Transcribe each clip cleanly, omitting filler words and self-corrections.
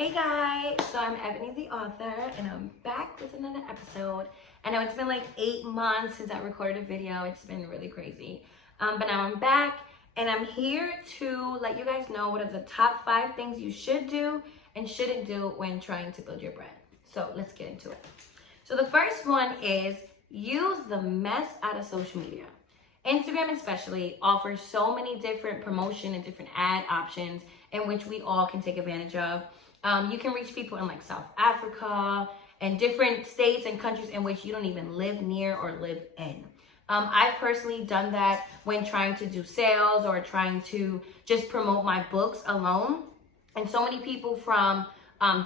Hey guys, so I'm Ebony the Author and I'm back with another episode. I know it's been like 8 months since I recorded a video. It's been really crazy. But now I'm back and I'm here to let you guys know what are the top 5 things you should do and shouldn't do when trying to build your brand. So let's get into it. So the first one is use the mess out of social media. Instagram especially offers so many different promotion and different ad options in which we all can take advantage of. You can reach people in like South Africa and different states and countries in which you don't even live near or live in. I've personally done that when trying to do sales or trying to just promote my books alone. And so many people from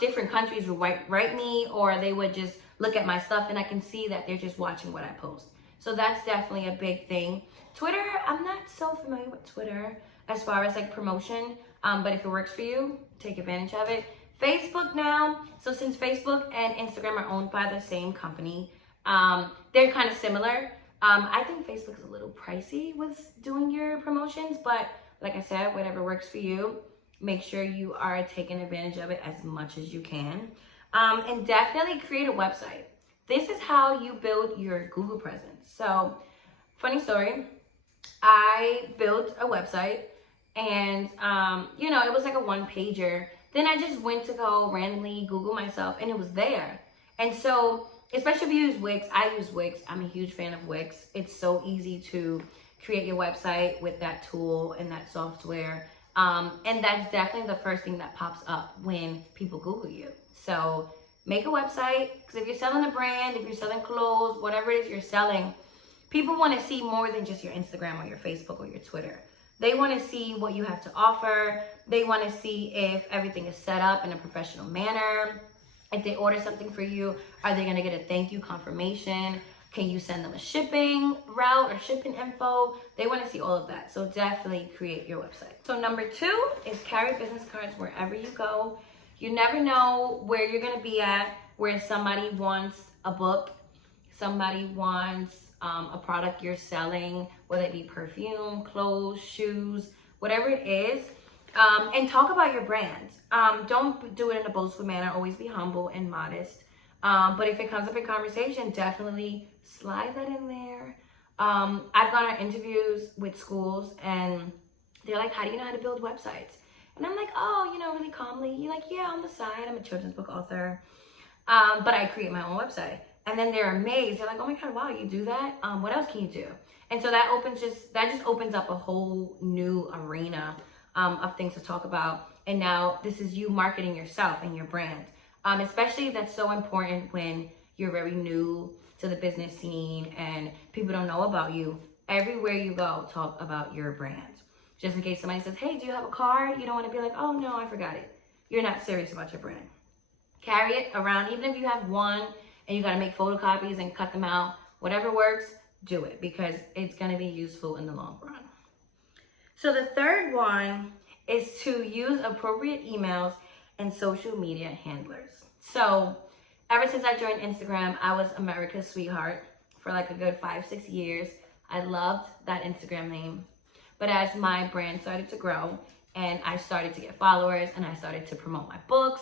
different countries would write me, or they would just look at my stuff and I can see that they're just watching what I post. So that's definitely a big thing. Twitter, I'm not so familiar with Twitter as far as like promotion, but if it works for you, take advantage of it. Facebook now, so since Facebook and Instagram are owned by the same company, they're kind of similar. I think Facebook is a little pricey with doing your promotions, but like I said, whatever works for you, make sure you are taking advantage of it as much as you can. And definitely create a website. This is how you build your Google presence. So, funny story, I built a website and, it was like a 1-pager. Then I just went to go randomly Google myself and it was there. And so, especially if you use Wix, I use Wix. I'm a huge fan of Wix. It's so easy to create your website with that tool and that software. And that's definitely the first thing that pops up when people Google you. So make a website, because if you're selling a brand, if you're selling clothes, whatever it is you're selling, people want to see more than just your Instagram or your Facebook or your Twitter. They want to see what you have to offer. They want to see if everything is set up in a professional manner. If they order something for you, are they going to get a thank you confirmation? Can you send them a shipping route or shipping info? They want to see all of that. So definitely create your website. So number 2 is carry business cards wherever you go. You never know where you're going to be at, where somebody wants a book, somebody wants a product you're selling, whether it be perfume, clothes, shoes, whatever it is, and talk about your brand. Don't do it in a boastful manner. Always be humble and modest. But if it comes up in conversation, definitely slide that in there. I've gone on interviews with schools and they're like, how do you know how to build websites? And I'm like, really calmly. You're like, yeah, on the side, I'm a children's book author. But I create my own website. And then they're amazed. They're like, oh my God, wow, you do that? What else can you do? And so that just opens up a whole new arena of things to talk about. And now this is you marketing yourself and your brand. Especially that's so important when you're very new to the business scene and people don't know about you. Everywhere you go, talk about your brand. Just in case somebody says, hey, do you have a card? You don't want to be like, oh no, I forgot it. You're not serious about your brand. Carry it around, even if you have one and you got to make photocopies and cut them out, whatever works, do it because it's going to be useful in the long run. So the third one is to use appropriate emails and social media handlers. So ever since I joined Instagram, I was America's sweetheart for like a good 5-6 years. I loved that Instagram name. But as my brand started to grow and I started to get followers and I started to promote my books,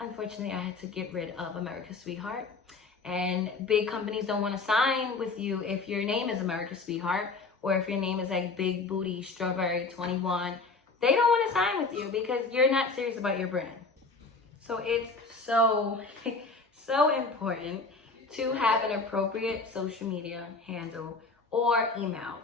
unfortunately, I had to get rid of America's Sweetheart. And big companies don't want to sign with you if your name is America's Sweetheart or if your name is like Big Booty Strawberry 21. They don't want to sign with you because you're not serious about your brand. So it's so important to have an appropriate social media handle or email.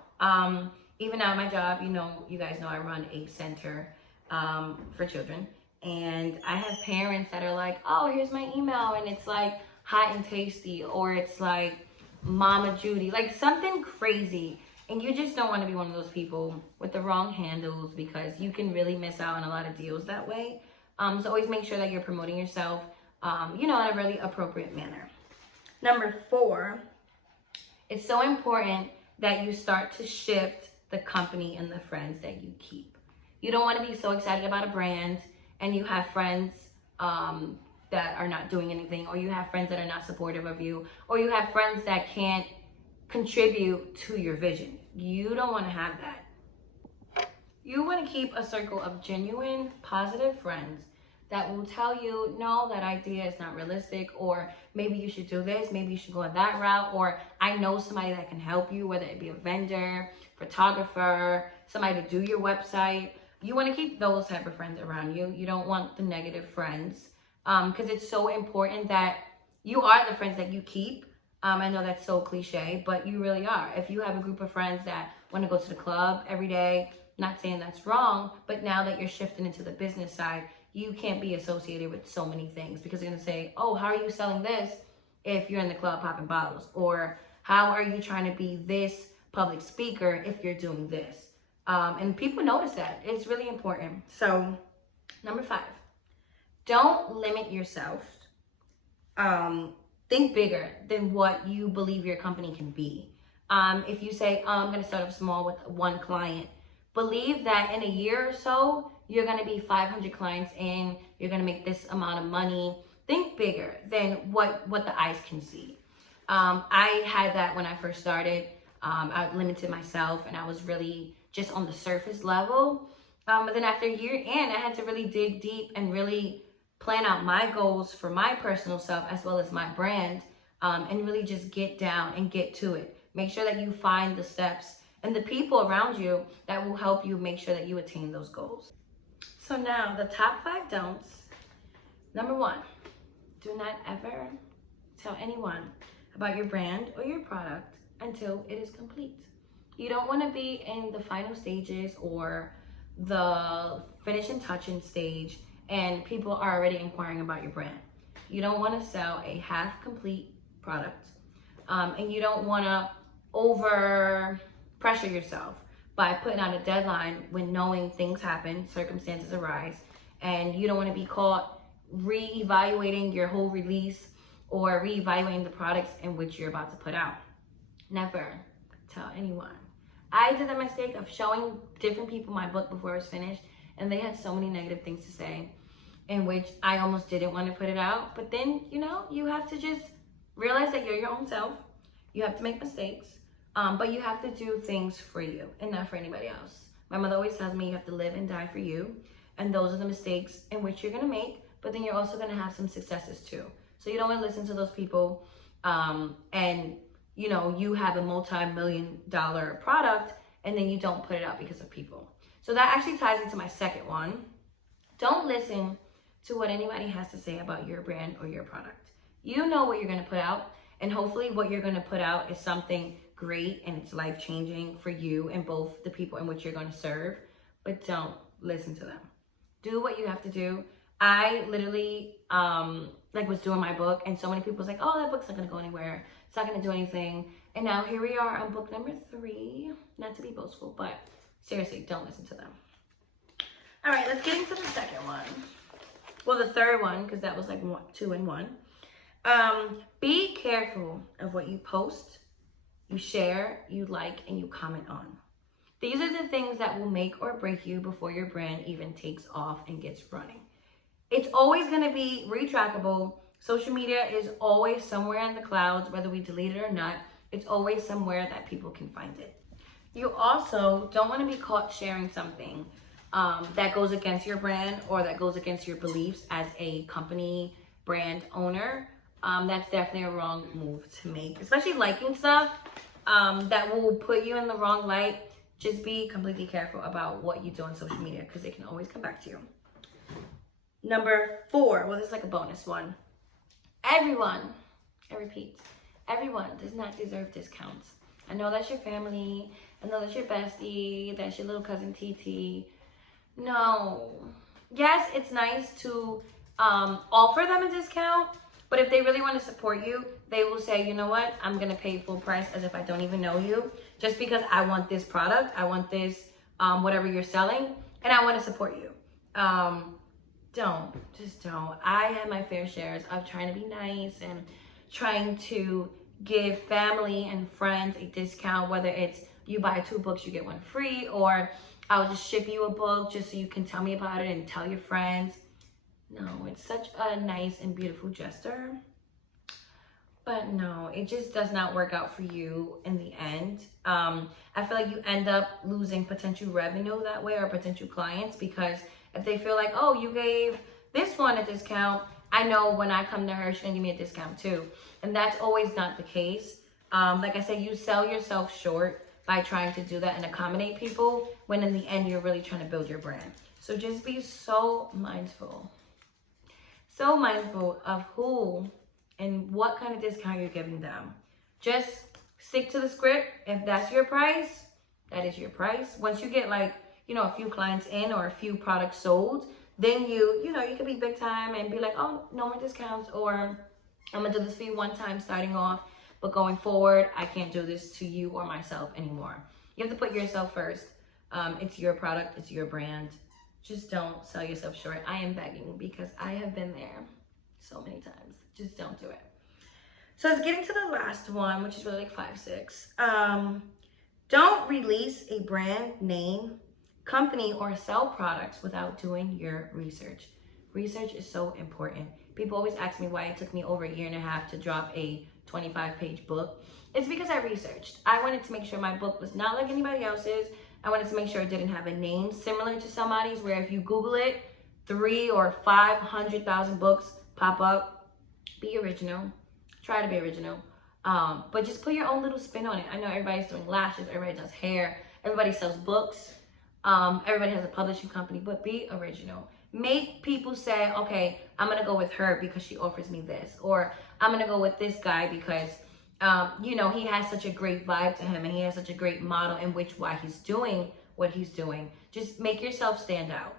Even at my job, you guys know I run a center for children. And I have parents that are like, oh, here's my email. And it's like hot and tasty, or it's like Mama Judy, like something crazy. And you just don't want to be one of those people with the wrong handles because you can really miss out on a lot of deals that way. So always make sure that you're promoting yourself, in a really appropriate manner. Number 4, it's so important that you start to shift the company and the friends that you keep. You don't want to be so excited about a brand and you have friends that are not doing anything, or you have friends that are not supportive of you, or you have friends that can't contribute to your vision. You don't want to have that. You want to keep a circle of genuine, positive friends that will tell you, no, that idea is not realistic, or maybe you should do this, maybe you should go that route, or I know somebody that can help you, whether it be a vendor, photographer, somebody to do your website. You want to keep those type of friends around you. You don't want the negative friends, because it's so important that you are the friends that you keep. I know that's so cliche, but you really are. If you have a group of friends that want to go to the club every day, not saying that's wrong, but now that you're shifting into the business side, you can't be associated with so many things, because they're going to say, oh, how are you selling this if you're in the club popping bottles? Or how are you trying to be this public speaker if you're doing this? And people notice that. It's really important. So, number 5, don't limit yourself. Think bigger than what you believe your company can be. If you say, oh, I'm going to start off small with one client, believe that in a year or so, you're going to be 500 clients in, you're going to make this amount of money. Think bigger than what the eyes can see. I had that when I first started. I limited myself, and I was really just on the surface level. But then after a year in, I had to really dig deep and really plan out my goals for my personal self as well as my brand, and really just get down and get to it. Make sure that you find the steps and the people around you that will help you make sure that you attain those goals. So now, the top 5 don'ts. Number 1, do not ever tell anyone about your brand or your product until it is complete. You don't want to be in the final stages or the finishing touching stage and people are already inquiring about your brand. You don't want to sell a half-complete product, and you don't want to over pressure yourself by putting out a deadline when knowing things happen, circumstances arise, and you don't want to be caught re-evaluating your whole release or re-evaluating the products in which you're about to put out. Never tell anyone. I did the mistake of showing different people my book before it was finished, and they had so many negative things to say, in which I almost didn't want to put it out. But then, you have to just realize that you're your own self. You have to make mistakes, but you have to do things for you and not for anybody else. My mother always tells me you have to live and die for you, and those are the mistakes in which you're going to make, but then you're also going to have some successes too. So you don't want to listen to those people, and you have a multi-million-dollar product and then you don't put it out because of people. So that actually ties into my second one. Don't listen to what anybody has to say about your brand or your product. You know what you're going to put out, and hopefully what you're going to put out is something great and it's life-changing for you and both the people in which you're going to serve, but don't listen to them. Do what you have to do. I literally was doing my book, and so many people was like, oh, that book's not going to go anywhere. It's not going to do anything. And now here we are on book number 3. Not to be boastful, but seriously, don't listen to them. All right, let's get into the second one. Well, the third one, because that was like 2 in 1. Be careful of what you post, you share, you like, and you comment on. These are the things that will make or break you before your brand even takes off and gets running. It's always going to be retrackable. Social media is always somewhere in the clouds, whether we delete it or not. It's always somewhere that people can find it. You also don't want to be caught sharing something that goes against your brand or that goes against your beliefs as a company brand owner. That's definitely a wrong move to make, especially liking stuff that will put you in the wrong light. Just be completely careful about what you do on social media, because it can always come back to you. Number 4, well, this is like a bonus one. Everyone, I repeat, everyone does not deserve discounts. I know that's your family. I know that's your bestie. That's your little cousin TT. No. Yes, it's nice to offer them a discount, but if they really want to support you, they will say, you know what, I'm going to pay full price as if I don't even know you, just because I want this product, I want this, whatever you're selling, and I want to support you. Just don't. I had my fair shares of trying to be nice and trying to give family and friends a discount, whether it's you buy 2 books, you get 1 free, or I'll just ship you a book just so you can tell me about it and tell your friends. No, it's such a nice and beautiful gesture, but no, it just does not work out for you in the end. I feel like you end up losing potential revenue that way, or potential clients, because if they feel like, oh, you gave this one a discount, I know when I come to her, she's gonna give me a discount too. And that's always not the case. Like I said, you sell yourself short by trying to do that and accommodate people when in the end you're really trying to build your brand. So just be so mindful of who and what kind of discount you're giving them. Just stick to the script. If that's your price, that is your price. Once you get like, you know, a few clients in or a few products sold, then you know, you can be big time and be like, oh, no more discounts, or I'm gonna do this for you one time starting off, but going forward, I can't do this to you or myself anymore. You have to put yourself first. It's your product, it's your brand. Just don't sell yourself short. I am begging because I have been there so many times. Just don't do it. So let's get into the last one, which is really like 5, 6. Don't release a brand name, company, or sell products without doing your research. Research is so important. People always ask me why it took me over 1.5 years to drop a 25-page book. It's because I researched. I wanted to make sure my book was not like anybody else's. I wanted to make sure it didn't have a name similar to somebody's, where if you Google it, 300,000 or 500,000 books pop up. Be original. Try to be original. But just put your own little spin on it. I know everybody's doing lashes, everybody does hair, everybody sells books, everybody has a publishing company, but be original. Make people say, okay, I'm gonna go with her because she offers me this, or I'm gonna go with this guy because you know, he has such a great vibe to him and he has such a great model in which why he's doing what he's doing. Just make yourself stand out.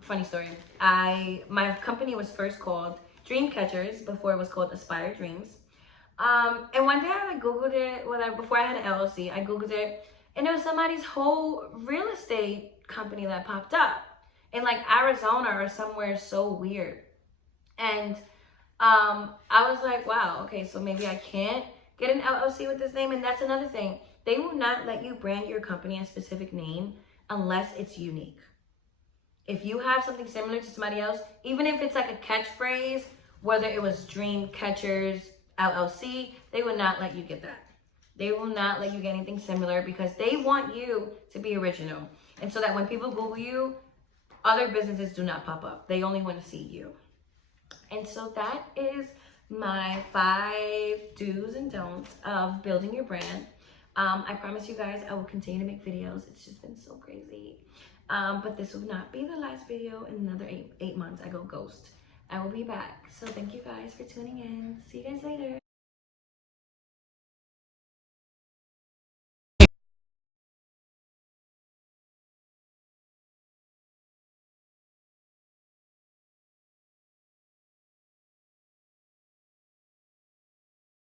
Funny story. My company was first called Dream Catchers before it was called Aspire Dreams. And one day I like Googled it, before I had an LLC, I Googled it, and there was somebody's whole real estate company that popped up in like Arizona or somewhere so weird. And I was like, wow, okay, so maybe I can't get an LLC with this name. And that's another thing. They will not let you brand your company a specific name unless it's unique. If you have something similar to somebody else, even if it's like a catchphrase, whether it was Dream Catchers LLC, they will not let you get that. They will not let you get anything similar because they want you to be original. And so that when people Google you, other businesses do not pop up. They only want to see you. And so that is my 5 do's and don'ts of building your brand. I promise you guys I will continue to make videos. It's just been so crazy. But this will not be the last video. In another 8 months, I go ghost. I will be back. So thank you guys for tuning in. See you guys later.